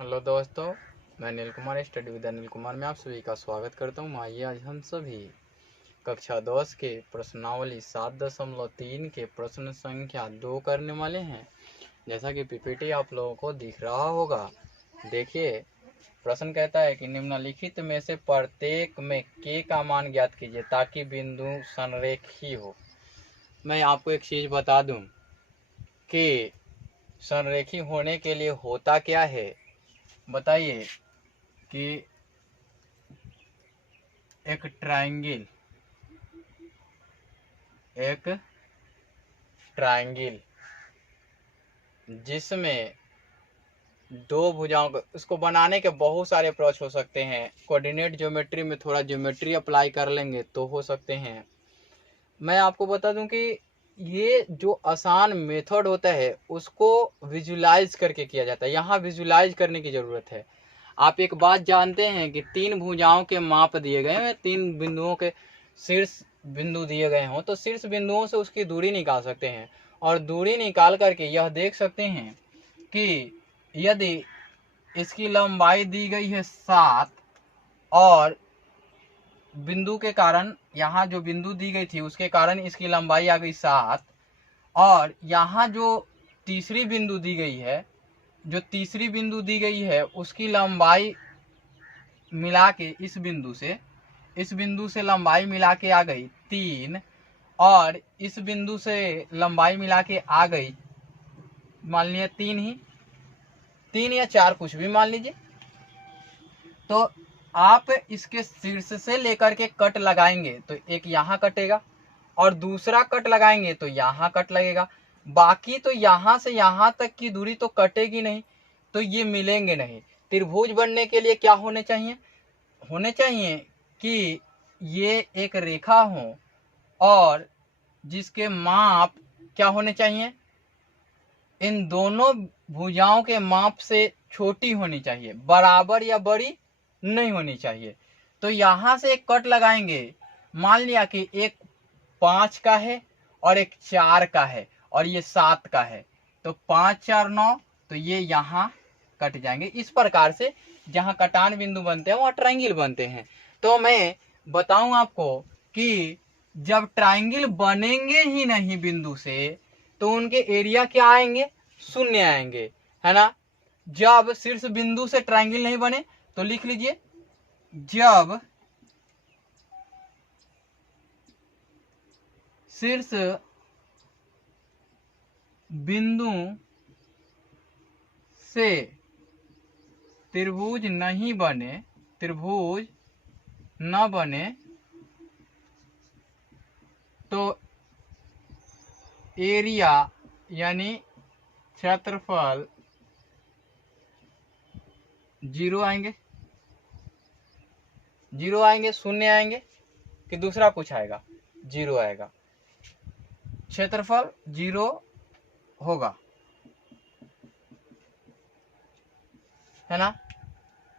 Hello दोस्तों, मैं Anil Kumar study with Anil Kumar में आप सभी का स्वागत करता हूँ। आइए आज हम सभी कक्षा 10 के प्रश्नावली 7.3 के प्रश्न संख्या 2 करने वाले हैं। जैसा कि पीपीटी आप लोगों को दिख रहा होगा, देखिए प्रश्न कहता है कि निम्नलिखित में से प्रत्येक में के का मान ज्ञात कीजिए ताकि बिंदु संरेखी हो। मैं आपको एक चीज़ बता दूं कि संरेखी होने के लिए होता क्या है। बताइए कि एक ट्रायंगल जिसमें दो भुजाओं को उसको बनाने के बहुत सारे अप्रोच हो सकते हैं। कोऑर्डिनेट ज्योमेट्री में थोड़ा ज्योमेट्री अप्लाई कर लेंगे तो हो सकते हैं। मैं आपको बता दूं कि ये जो आसान मेथड होता है उसको विजुलाइज करके किया जाता है। यहाँ विजुलाइज करने की ज़रूरत है। आप एक बात जानते हैं कि 3 भुजाओं के माप दिए गए हैं, 3 बिंदुओं के शीर्ष बिंदु दिए गए हों तो शीर्ष बिंदुओं से उसकी दूरी निकाल सकते हैं और दूरी निकाल करके यह देख सकते हैं कि यदि इसकी लंबाई दी गई है 7 और बिंदु के कारण यहाँ जो बिंदु दी गई थी उसके कारण इसकी लंबाई आ गई 7 और यहाँ जो तीसरी बिंदु दी गई है उसकी लंबाई मिला के इस बिंदु से लंबाई मिला के आ गई 3 और इस बिंदु से लंबाई मिला के आ गई मान लिया 3 या 4 कुछ भी मान लीजिए। तो आप इसके शीर्ष से लेकर के कट लगाएंगे तो एक यहाँ कटेगा और दूसरा कट लगाएंगे तो यहाँ कट लगेगा। बाकी तो यहाँ से यहाँ तक की दूरी तो कटेगी नहीं, तो ये मिलेंगे नहीं। त्रिभुज बनने के लिए क्या होने चाहिए कि ये एक रेखा हो और जिसके माप क्या होने चाहिए, इन दोनों भुजाओं के माप से छोटी होनी चाहिए, बराबर या बड़ी नहीं होनी चाहिए। तो यहाँ से एक कट लगाएंगे, मान लिया कि एक 5 का है और एक 4 का है और ये 7 का है, तो 5 4 9, तो ये यहाँ कट जाएंगे। इस प्रकार से जहाँ कटान बिंदु बनते हैं वहाँ ट्रायंगल बनते हैं। तो मैं बताऊं आपको कि जब ट्रायंगल बनेंगे ही नहीं बिंदु से तो उनके एरिया क्या आएंगे, 0 आएंगे, है ना। जब शीर्ष बिंदु से ट्रायंगल नहीं बने तो लिख लीजिए, जब शीर्ष बिंदु से त्रिभुज न बने तो एरिया यानी क्षेत्रफल 0 आएंगे, 0 आएंगे कि दूसरा कुछ आएगा, 0 आएगा, क्षेत्रफल 0 होगा, है ना।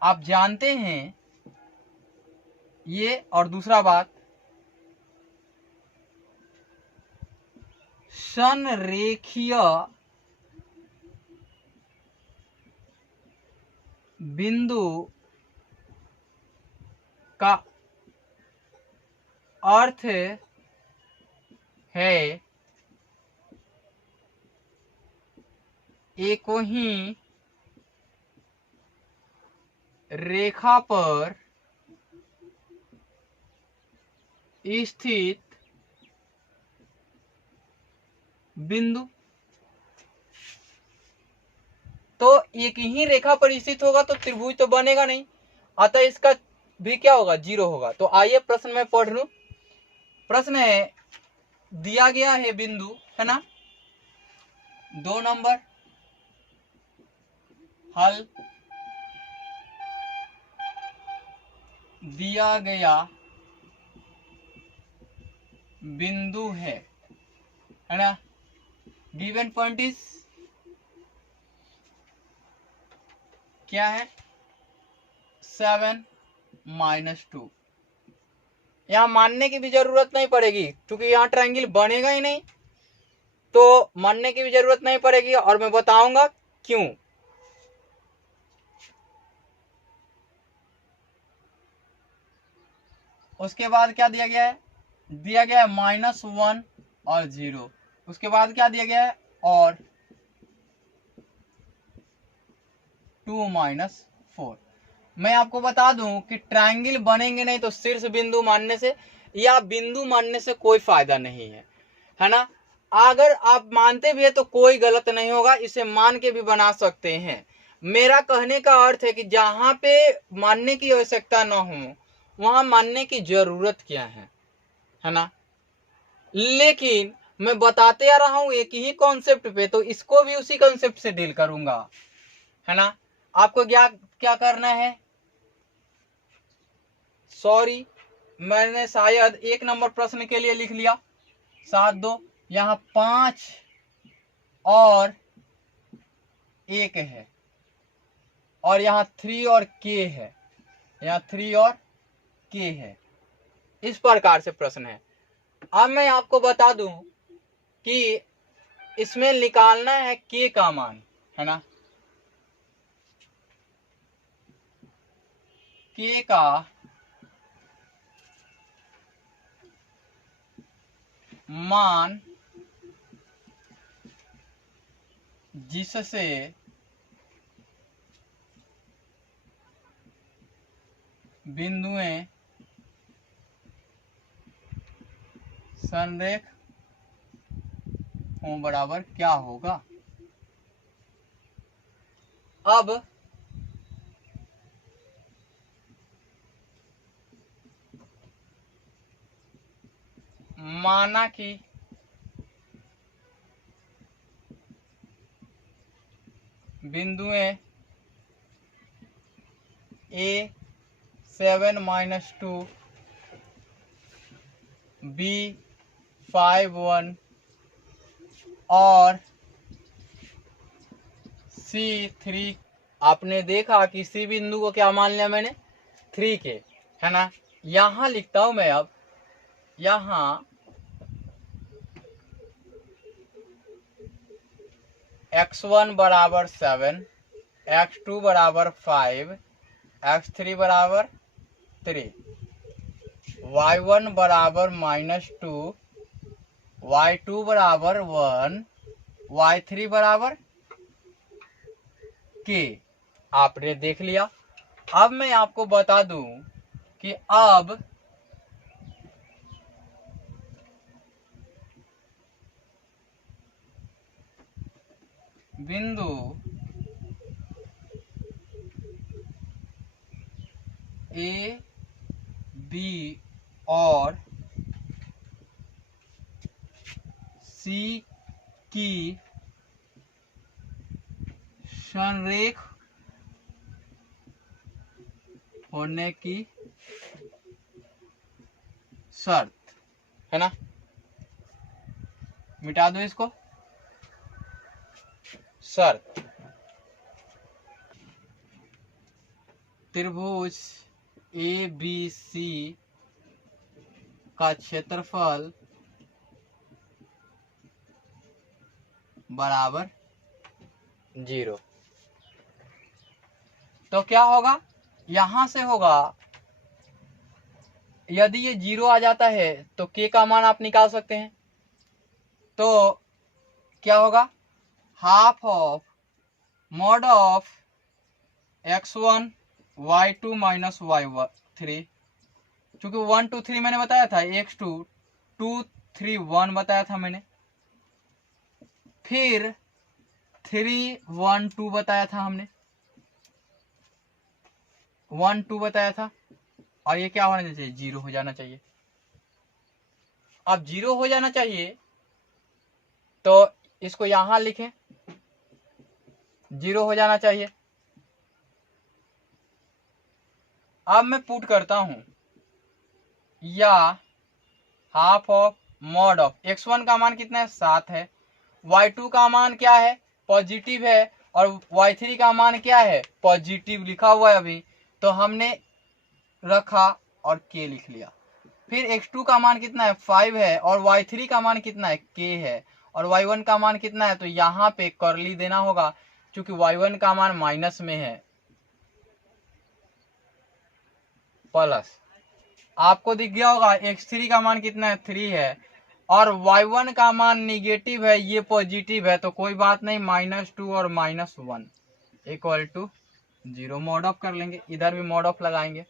आप जानते हैं ये। और दूसरा बात, संरेखीय बिंदु का अर्थ है एक ही रेखा पर स्थित बिंदु। तो एक ही रेखा पर स्थित होगा तो त्रिभुज तो बनेगा नहीं, अतः इसका भी क्या होगा, 0 होगा। तो आइए प्रश्न में पढ़ लूं। प्रश्न है, दिया गया है बिंदु, है ना, 2 नंबर हल, दिया गया बिंदु है ना। गिवन पॉइंट इज क्या है, 7 - 2। यहाँ मानने की भी जरूरत नहीं पड़ेगी क्योंकि यहाँ ट्रायंगल बनेगा ही नहीं, तो मानने की भी जरूरत नहीं पड़ेगी और मैं बताऊंगा क्यों। उसके बाद क्या दिया गया है, दिया गया है -1 और 0। उसके बाद क्या दिया गया है, और 2 - 4। मैं आपको बता दूं कि ट्रायंगल बनेंगे नहीं तो शीर्ष बिंदु मानने से या बिंदु मानने से कोई फायदा नहीं है ना। अगर आप मानते भी है तो कोई गलत नहीं होगा, इसे मान के भी बना सकते हैं। मेरा कहने का अर्थ है कि जहां पे मानने की आवश्यकता ना हो वहां मानने की जरूरत क्या है ना। लेकिन मैं बताते आ रहा हूं एक ही कॉन्सेप्ट पे, तो इसको भी उसी कॉन्सेप्ट से डील करूंगा, है ना। आपको क्या करना है, सॉरी मैंने शायद 1 नंबर प्रश्न के लिए लिख लिया 7 2, यहाँ 5 और 1 है, और यहाँ 3 और k है, यहाँ 3 और k है। इस प्रकार से प्रश्न है। अब मैं आपको बता दूं कि इसमें निकालना है k का मान, है ना। k का मान जिससे बिंदुएं संरेख हों बराबर क्या होगा। अब माना कि बिंदुएं A 7 - 2 B 5 1 और C 3। आपने देखा कि C बिंदु को क्या मान लिया मैंने, 3 के, है ना। यहां लिखता हूं मैं, अब यहां x1 बराबर 7, x2 बराबर 5, x3 बराबर 3, y1 बराबर -2, y2 बराबर 1, y3 बराबर k। आपने देख लिया। अब मैं आपको बता दूं कि अब बिंदु A B और C की संरेख होने की शर्त, है ना। मिटा दो इसको, शर्त त्रिभुज ABC का क्षेत्रफल बराबर 0। तो क्या होगा, यहां से होगा, यदि ये 0 आ जाता है तो k का मान आप निकाल सकते हैं। तो क्या होगा, half of mod of x1 y2 - y3, चूंकि 1 2 3 मैंने बताया था, x2 2 3 1 बताया था मैंने, फिर 3 1 2 बताया था हमने, 1 2 बताया था, और ये क्या होना चाहिए, 0 हो जाना चाहिए। अब 0 हो जाना चाहिए तो इसको यहां लिखें, 0 हो जाना चाहिए। अब मैं पुट करता हूं, या half of mod of x1 का मान कितना है, 7 है, y2 का मान क्या है, पॉजिटिव है, और y3 का मान क्या है, पॉजिटिव लिखा हुआ है अभी, तो हमने रखा और k लिख लिया। फिर x2 का मान कितना है, 5 है, और y3 का मान कितना है, k है, और y1 का मान कितना है, तो यहाँ पे करली देना होगा क्योंकि y1 का मान माइनस में है, प्लस। आपको दिख गया होगा x3 का मान कितना है 3 है और y1 का मान निगेटिव है, ये पॉजिटिव है, तो कोई बात नहीं, -2 और -1 इक्वल टू 0 मॉड ऑफ कर लेंगे, इधर भी मॉड ऑफ लगाएंगे।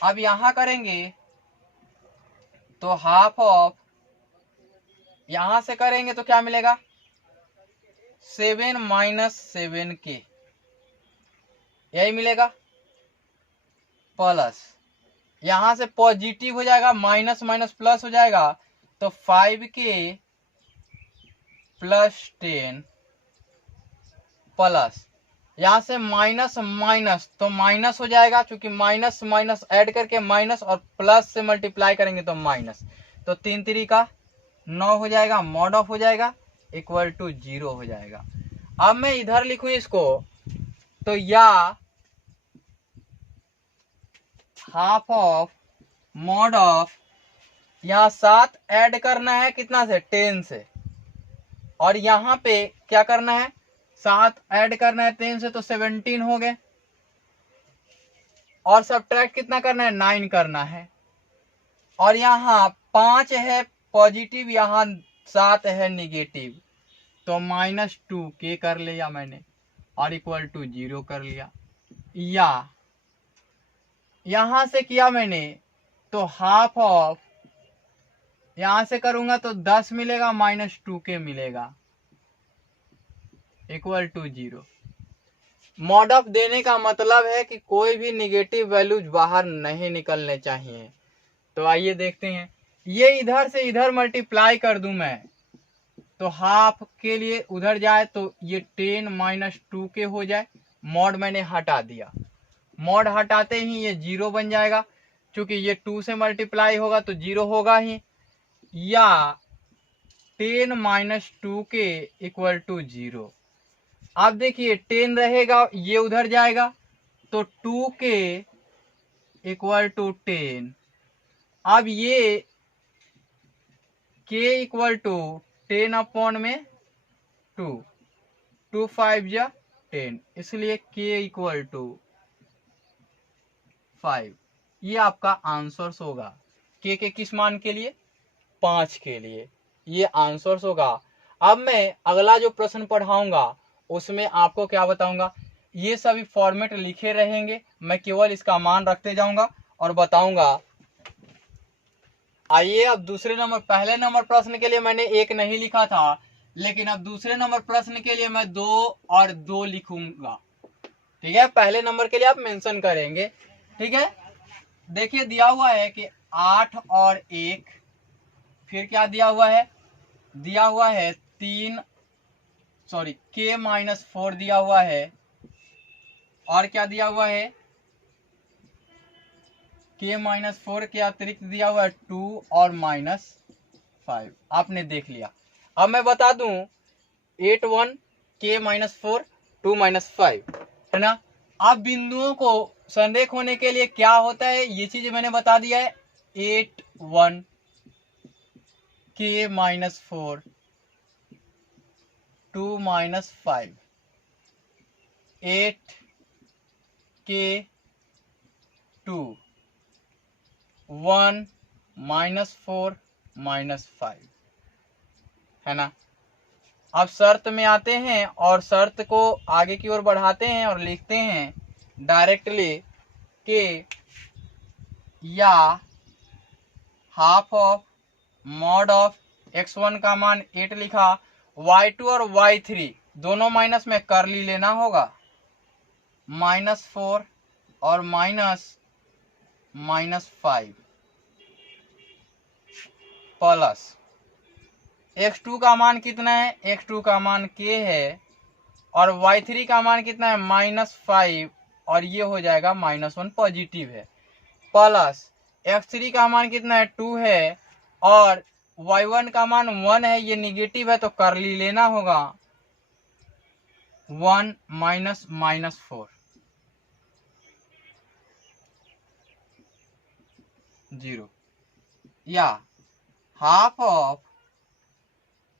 अब यहां करेंगे तो हाफ ऑफ, यहां से करेंगे तो क्या मिलेगा 7 - 7k यही मिलेगा, प्लस यहां से पॉजिटिव हो जाएगा, माइनस माइनस प्लस हो जाएगा, तो 5k + 10 प्लस यहां से माइनस माइनस तो माइनस हो जाएगा, क्योंकि माइनस माइनस ऐड करके माइनस और प्लस से मल्टीप्लाई करेंगे तो माइनस, तो 3 3 का 9 हो जाएगा, मॉड ऑफ हो जाएगा इक्वल टू 0 हो जाएगा। अब मैं इधर लिखूं इसको तो या हाफ ऑफ मॉड ऑफ, यहाँ 7 ऐड करना है कितना से 10 से, और यहाँ पे क्या करना है 7 ऐड करना है 10 से तो 17 हो गए, और सब्ट्रैक्ट कितना करना है 9 करना है, और यहाँ 5 है पॉजिटिव, यहाँ 7 है निगेटिव, तो -2k कर लिया मैंने और इक्वल टू 0 कर लिया। या यहां से किया मैंने तो हाफ ऑफ, यहां से करूंगा तो 10 मिलेगा, -2k मिलेगा इक्वल टू 0। मॉड ऑफ देने का मतलब है कि कोई भी निगेटिव वैल्यूज बाहर नहीं निकलने चाहिए। तो आइए देखते हैं, ये इधर से इधर मल्टीप्लाई कर दूं मैं तो हाफ के लिए उधर जाए तो ये 10 - 2k हो जाए, मॉड मैंने हटा दिया, मॉड हटाते ही ये 0 बन जाएगा, क्योंकि ये 2 से मल्टीप्लाई होगा तो 0 होगा ही। या 10 - 2k इक्वल टू 0। अब देखिए 10 रहेगा, ये उधर जाएगा तो 2k इक्वल टू 10। अब ये k इक्वल टू 10 अपॉन में 2, 2 5 जा 10, इसलिए k इक्वल टू 5। ये आपका आंसर्स होगा k के किस मान के लिए 5 के लिए, ये आंसर्स होगा। अब मैं अगला जो प्रश्न पढ़ाऊंगा उसमें आपको क्या बताऊंगा, ये सभी फॉर्मेट लिखे रहेंगे, मैं केवल इसका मान रखते जाऊंगा और बताऊंगा। आइए अब दूसरे नंबर, पहले नंबर प्रश्न के लिए मैंने 1 नहीं लिखा था, लेकिन अब दूसरे नंबर प्रश्न के लिए मैं 2 और 2 लिखूंगा, ठीक है। पहले नंबर के लिए आप मेंशन करेंगे, ठीक है। देखिए दिया हुआ है कि 8 और 1, फिर क्या दिया हुआ है, दिया हुआ है 3 सॉरी k - 4 दिया हुआ है, और क्या दिया हुआ है k - 4 के अतिरिक्त दिया हुआ है 2 और -5, आपने देख लिया। अब मैं बता दूं 8 1 k - 4 2 -5 है ना। अब बिंदुओं को संरेख होने के लिए क्या होता है, ये चीज मैंने बता दिया है। 8 1 k - 4 2 -5 8 k 2 1 -4 -5 है ना। अब शर्त में आते हैं और शर्त को आगे की ओर बढ़ाते हैं और लिखते हैं डायरेक्टली कि या half of mod of x1 का मान 8 लिखा, y2 और y3 दोनों माइनस में करली लेना होगा, -4 और -5 प्लस x2 का मान कितना है, x2 का मान k है, और y3 का मान कितना है -5, और ये हो जाएगा -1 पॉजिटिव है, प्लस x3 का मान कितना है 2 है, और y1 का मान 1 है, ये निगेटिव है तो करली लेना होगा 1 -4 0। या हाफ ऑफ,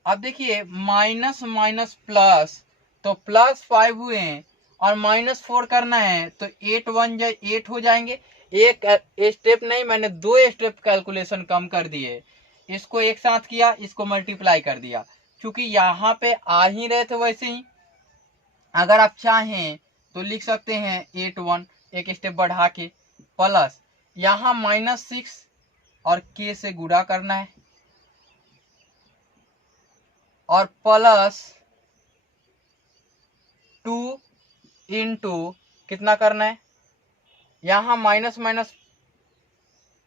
अब देखिए माइनस माइनस प्लस तो +5 हुए और -4 करना है तो 8 1 8 हो जाएंगे, एक स्टेप नहीं, मैंने 2 स्टेप कैलकुलेशन कम कर दिए। इसको एक साथ किया, इसको मल्टीप्लाई कर दिया, क्योंकि यहाँ पे आ ही रहे थे वैसे ही। अगर आप चाहें तो लिख सकते हैं 8 1 एक स्टेप बढ़ा के, प्लस यहाँ -6 और k से गुणा करना है, और प्लस 2 इंटू कितना करना है, यहाँ माइनस माइनस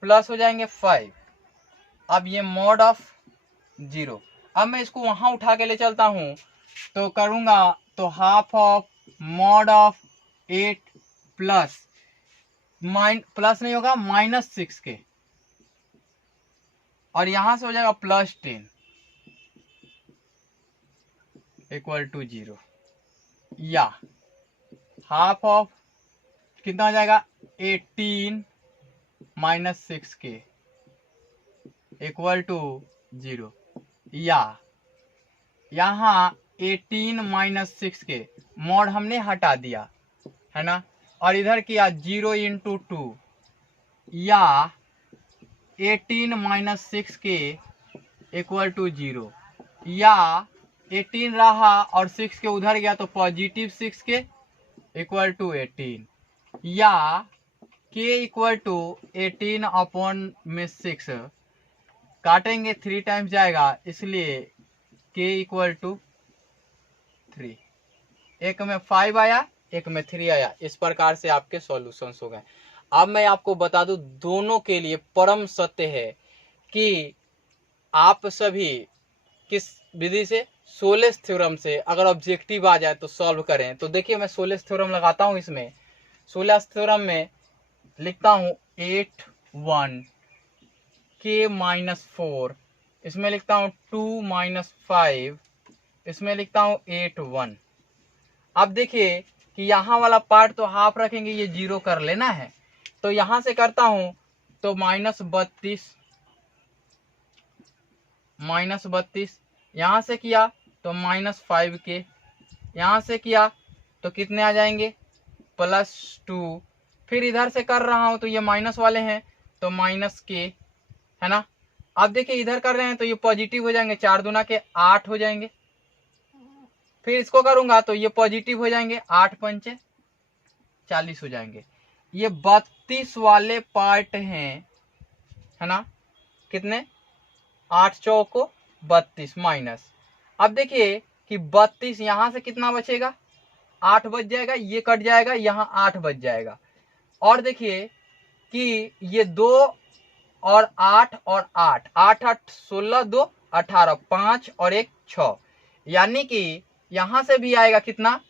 प्लस हो जाएंगे 5। अब ये मॉड ऑफ 0, अब मैं इसको वहां उठा के ले चलता हूं तो करूंगा, तो half of mod of 8 plus plus नहीं होगा -6 के, और यहां से हो जाएगा +10 इक्वल टू 0, या हाफ ऑफ कितना हो जाएगा 18 -6 के इक्वल टू 0, या यहाँ 18 -6 के मॉड हमने हटा दिया है ना, और इधर किया 0 × 2, या 18 -6 के इक्वल टू 0, या 18 रहा और 6 के उधर गया तो +6 के इक्वल टू 18, या k इक्वल टू 18/6 काटेंगे 3 टाइम्स जाएगा, इसलिए k इक्वल टू 3। एक में 5 आया, एक में 3 आया। इस प्रकार से आपके सॉल्यूशंस हो गए। अब मैं आपको बता दूं, दोनों के लिए परम सत्य है कि आप सभी किस विधि से, सोलेस थ्योरम से अगर ऑब्जेक्टिव आ जाए तो सॉल्व करें। तो देखिए मैं सोलेस थ्योरम लगाता हूं, इसमें सोलेस थ्योरम में लिखता हूं 8 1 k -4, इसमें लिखता हूं 2 5, इसमें लिखता हूं 8 1। अब देखिए कि यहाँ वाला पार्ट तो हाफ रखेंगे, ये 0 कर लेना है, तो यहां से करता हूं तो -32 यहां से किया तो -5 के, यहां से किया तो कितने आ जाएंगे +2, फिर इधर से कर रहा हूं तो ये माइनस वाले हैं तो -k है ना। अब देखिए इधर कर रहे हैं तो ये पॉजिटिव हो जाएंगे, 4 दूना के 8 हो जाएंगे, फिर इसको करूंगा तो ये पॉजिटिव हो जाएंगे, 8 पंचे 40 हो जाएंगे। ये 32 वाले पार्ट हैं है ना, कितने 8 चौको 32 माइनस। अब देखिए कि 32 यहां से कितना बचेगा, 8 बच जाएगा, ये कट जाएगा, यहाँ 8 बच जाएगा। और देखिए कि ये 2 और 8 और 8 8 8 16 2 18 5 और 1 6, यानी कि यहां से भी आएगा कितना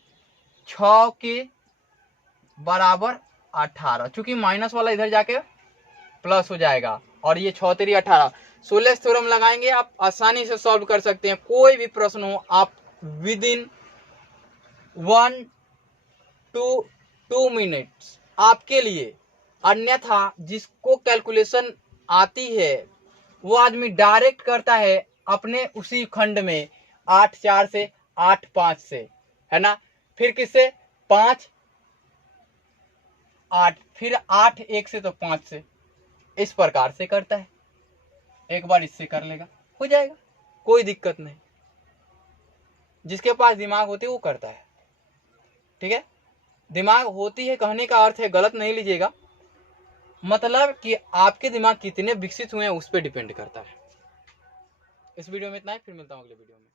6 के बराबर 18, चूंकि माइनस वाला इधर जाके प्लस हो जाएगा, और ये 6 3 18। सोलेस थ्योरम लगाएंगे, आप आसानी से सॉल्व कर सकते हैं। कोई भी प्रश्न हो आप विद इन 1 to 2 मिनट्स आपके लिए। अन्यथा जिसको कैलकुलेशन आती है वो आदमी डायरेक्ट करता है अपने उसी खंड में 8 4 से 8 5 से है ना, फिर किससे 5 8, फिर 8 1 से तो 5 से, इस प्रकार से करता है। एक बार इससे कर लेगा, हो जाएगा, कोई दिक्कत नहीं। जिसके पास दिमाग होती है वो करता है, ठीक है। दिमाग होती है कहने का अर्थ है, गलत नहीं लीजिएगा, मतलब कि आपके दिमाग कितने विकसित हुए हैं उस पर डिपेंड करता है। इस वीडियो में इतना ही, फिर मिलता हूँ अगले वीडियो में।